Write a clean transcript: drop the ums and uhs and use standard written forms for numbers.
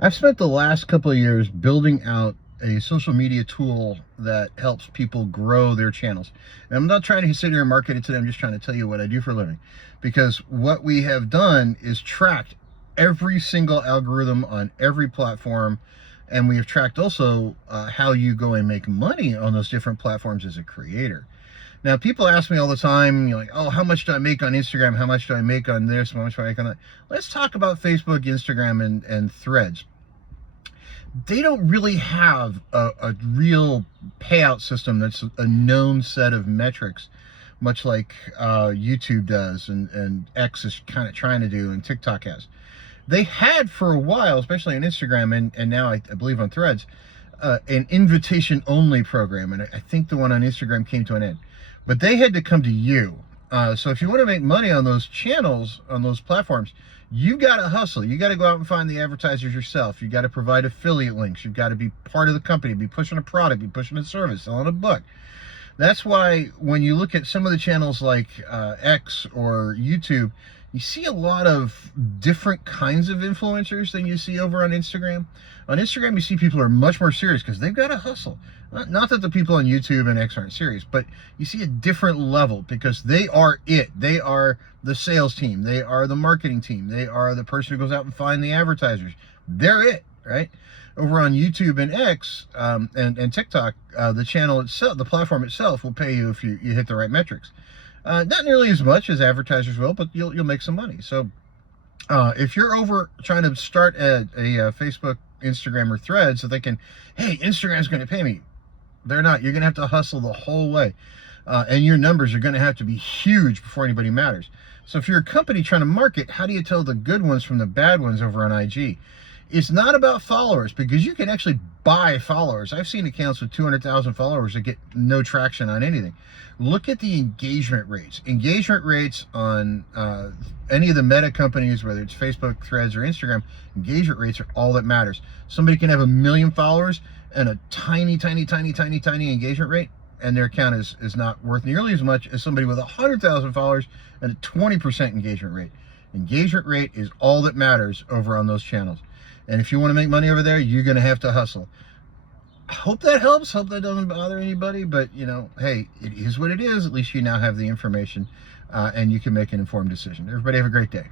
I've spent the last couple of years building out a social media tool that helps people grow their channels. And I'm not trying to sit here and market it to them, I'm just trying to tell you what I do for a living. Because what we have done is tracked every single algorithm on every platform. And we have tracked also how you go and make money on those different platforms as a creator. Now, people ask me all the time, like, oh, how much do I make on Instagram? How much do I make on this? How much do I make on that? Let's talk about Facebook, Instagram, and Threads. They don't really have a real payout system that's a known set of metrics, much like YouTube does and X is kind of trying to do and TikTok has. They had for a while, especially on Instagram and now I believe on Threads, an invitation only program. And I think the one on Instagram came to an end. But they had to come to you. So if you want to make money on those channels, on those platforms, you got to hustle. You got to go out and find the advertisers yourself. You got to provide affiliate links. You've got to be part of the company, be pushing a product, be pushing a service, selling a book. That's why when you look at some of the channels like X or YouTube, you see a lot of different kinds of influencers than you see over on Instagram. On Instagram, you see people who are much more serious because they've got to hustle. Not that the people on YouTube and X aren't serious, but you see a different level because they are it. They are the sales team. They are the marketing team. They are the person who goes out and find the advertisers. They're it, right? Over on YouTube and X and TikTok, the channel itself, the platform itself will pay you if you hit the right metrics. Not nearly as much as advertisers will, but you'll make some money. So if you're over trying to start a Facebook, Instagram, or Threads so they can, hey, Instagram's going to pay me. They're not. You're going to have to hustle the whole way. And your numbers are going to have to be huge before anybody matters. So if you're a company trying to market, how do you tell the good ones from the bad ones over on IG? It's not about followers because you can actually buy followers. I've seen accounts with 200,000 followers that get no traction on anything. Look at the engagement rates. Engagement rates on any of the meta companies, whether it's Facebook, Threads, or Instagram, engagement rates are all that matters. Somebody can have 1 million followers and a tiny engagement rate, and their account is not worth nearly as much as somebody with 100,000 followers and a 20% engagement rate. Engagement rate is all that matters over on those channels. And if you want to make money over there, you're going to have to hustle. I hope that helps. Hope that doesn't bother anybody. But, hey, it is what it is. At least you now have the information and you can make an informed decision. Everybody have a great day.